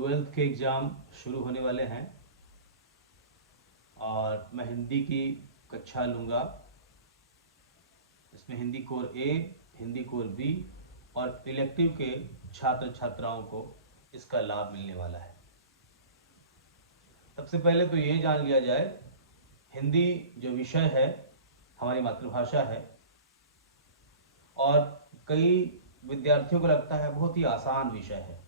Twelfth के exam शुरू होने वाले हैं और मैं हिंदी की कक्षा लूँगा। इसमें Hindi core A, Hindi core B और इलेक्टिव के छात्र छात्राओं को इसका लाभ मिलने वाला है। सबसे पहले तो ये जान लिया जाए, हिंदी जो विषय है हमारी मातृभाषा है और कई विद्यार्थियों को लगता है बहुत ही आसान विषय है।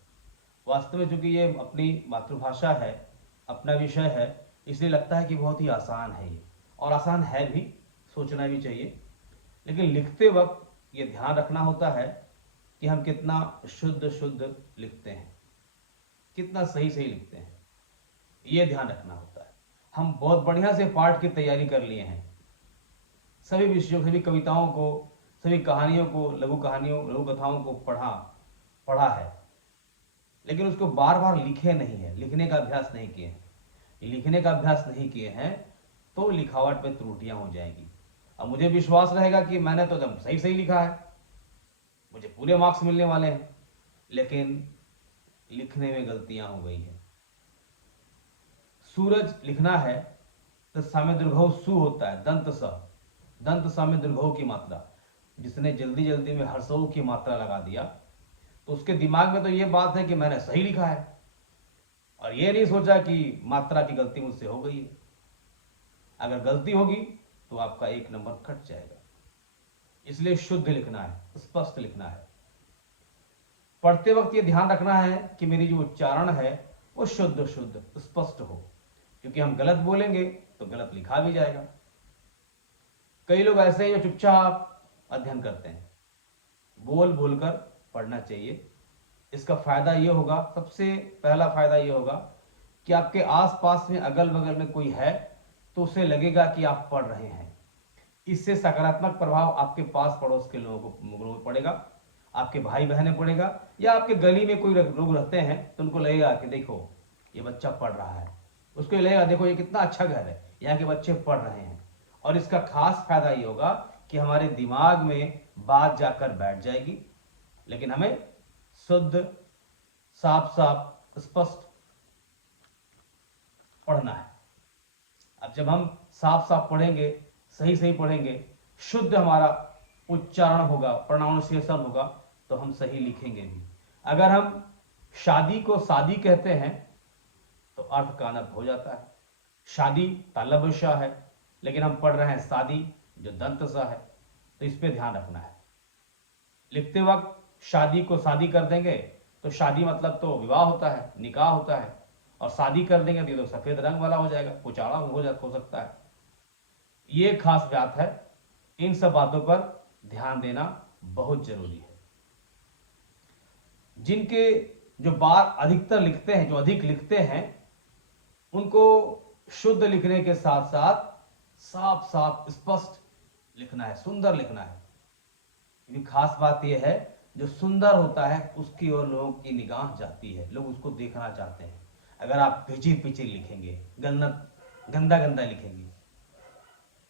वास्तव में चूंकि ये अपनी मातृभाषा है, अपना विषय है, इसलिए लगता है कि बहुत ही आसान है ये, और आसान है भी, सोचना भी चाहिए। लेकिन लिखते वक्त ये ध्यान रखना होता है कि हम कितना शुद्ध शुद्ध लिखते हैं, कितना सही सही लिखते हैं, ये ध्यान रखना होता है। हम बहुत बढ़िया से पाठ की तैयारी कर लिए हैं, सभी विषयों, सभी कविताओं को, सभी कहानियों को, लघु कहानियों, लघु कथाओं को पढ़ा है, लेकिन उसको बार बार लिखे नहीं है, लिखने का अभ्यास नहीं किए हैं। लिखने का अभ्यास नहीं किए हैं तो लिखावट में त्रुटियां हो जाएंगी। अब मुझे विश्वास रहेगा कि मैंने तो एकदम सही सही लिखा है, मुझे पूरे मार्क्स मिलने वाले हैं, लेकिन लिखने में गलतियां हो गई है। सूरज लिखना है तो सामे दीर्घौ सु होता है, दंत सामे दीर्घौ की मात्रा। जिसने जल्दी जल्दी में हर्षौ की मात्रा लगा दिया तो उसके दिमाग में तो ये बात है कि मैंने सही लिखा है, और ये नहीं सोचा कि मात्रा की गलती मुझसे हो गई है। अगर गलती होगी तो आपका 1 नंबर कट जाएगा। इसलिए शुद्ध लिखना है, स्पष्ट लिखना है। पढ़ते वक्त ये ध्यान रखना है कि मेरी जो उच्चारण है वो शुद्ध शुद्ध स्पष्ट हो, क्योंकि हम गलत बोलेंगे तो गलत लिखा भी जाएगा। कई लोग ऐसे हैं जो चुपचाप अध्ययन करते हैं, बोल बोलकर पढ़ना चाहिए। इसका फायदा ये होगा, सबसे पहला फायदा ये होगा कि आपके आसपास में अगल बगल में कोई है तो उसे लगेगा कि आप पढ़ रहे हैं। इससे सकारात्मक प्रभाव आपके पास पड़ोस के लोगों को पड़ेगा, आपके भाई बहने पड़ेगा, या आपके गली में कोई लोग रहते हैं तो उनको लगेगा कि देखो ये बच्चा पढ़ रहा है, उसको लगेगा देखो ये कितना अच्छा घर है, यहाँ के बच्चे पढ़ रहे हैं। और इसका खास फायदा ये होगा कि हमारे दिमाग में बात जाकर बैठ जाएगी। लेकिन हमें शुद्ध, साफ साफ, स्पष्ट पढ़ना है। अब जब हम साफ साफ पढ़ेंगे, सही सही पढ़ेंगे, शुद्ध हमारा उच्चारण होगा, प्रोनाउंसिएशन होगा, तो हम सही लिखेंगे भी। अगर हम शादी को सादी कहते हैं तो अर्थ का अनर्थ हो जाता है। शादी तालव्य श है, लेकिन हम पढ़ रहे हैं सादी जो दंत स है, तो इस पे ध्यान रखना है। लिखते वक्त शादी को शादी कर देंगे तो शादी मतलब तो विवाह होता है, निकाह होता है, और शादी कर देंगे तो ये तो सफेद रंग वाला हो जाएगा, कुचाड़ा हो सकता है। ये खास बात है, इन सब बातों पर ध्यान देना बहुत जरूरी है। जिनके जो बात अधिकतर लिखते हैं, जो अधिक लिखते हैं, उनको शुद्ध लिखने के साथ साथ साफ साफ स्पष्ट लिखना है, सुंदर लिखना है। क्योंकि खास बात यह है, जो सुंदर होता है उसकी ओर लोगों की निगाह जाती है, लोग उसको देखना चाहते हैं। अगर आप पिचिर पिचिर लिखेंगे, गंदा गंदा लिखेंगे,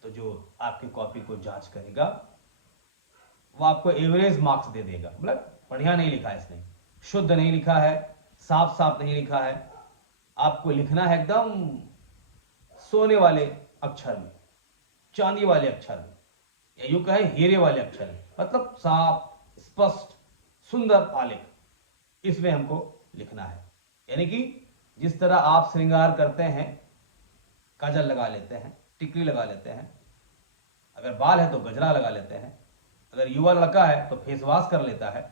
तो जो आपकी कॉपी को जांच करेगा वो आपको एवरेज मार्क्स दे देगा, मतलब बढ़िया नहीं लिखा है इसने, शुद्ध नहीं लिखा है, साफ साफ नहीं लिखा है। आपको लिखना है एकदम सोने वाले अक्षर में, चांदी वाले अक्षर में, या यूं कहें हीरे वाले अक्षर में, मतलब साफ स्पष्ट सुंदर आलेख, इसमें हमको लिखना है। यानी कि जिस तरह आप श्रृंगार करते हैं, काजल लगा लेते हैं, टिकली लगा लेते हैं, अगर बाल है तो गजरा लगा लेते हैं, अगर युवा लड़का है तो फेस वॉश कर लेता है,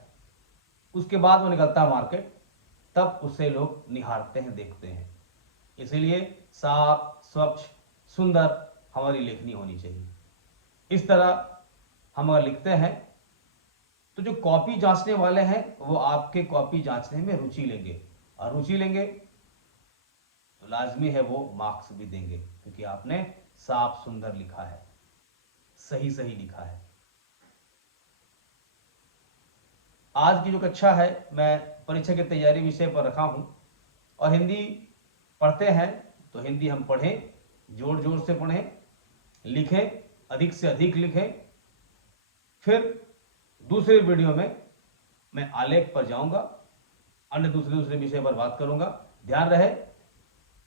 उसके बाद वो निकलता है मार्केट, तब उसे लोग निहारते हैं, देखते हैं। इसीलिए साफ, स्वच्छ, सुंदर हमारी लेखनी होनी चाहिए। इस तरह हम अगर लिखते हैं तो जो कॉपी जांचने वाले हैं वो आपके कॉपी जांचने में रुचि लेंगे, और रुचि लेंगे तो लाजमी है वो मार्क्स भी देंगे, क्योंकि आपने साफ सुंदर लिखा है, सही सही लिखा है। आज की जो कक्षा है मैं परीक्षा की तैयारी विषय पर रखा हूं, और हिंदी पढ़ते हैं तो हिंदी हम पढ़ें, जोर जोर से पढ़ें, लिखें, अधिक से अधिक लिखें। फिर दूसरे वीडियो में मैं आलेख पर जाऊंगा, अन्य दूसरे दूसरे विषय पर बात करूंगा। ध्यान रहे,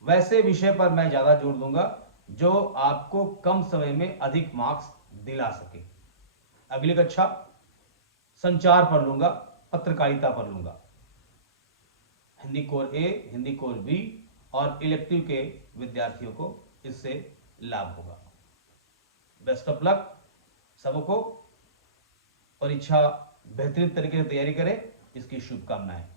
वैसे विषय पर मैं ज्यादा जोर दूंगा जो आपको कम समय में अधिक मार्क्स दिला सके। अगली कक्षा संचार पर लूंगा, पत्रकारिता पर लूंगा। Hindi core A, Hindi core B और इलेक्टिव के विद्यार्थियों को इससे लाभ होगा। बेस्ट ऑफ लक सबको, परीक्षा बेहतरीन तरीके से तैयारी करें, इसकी शुभकामनाएं।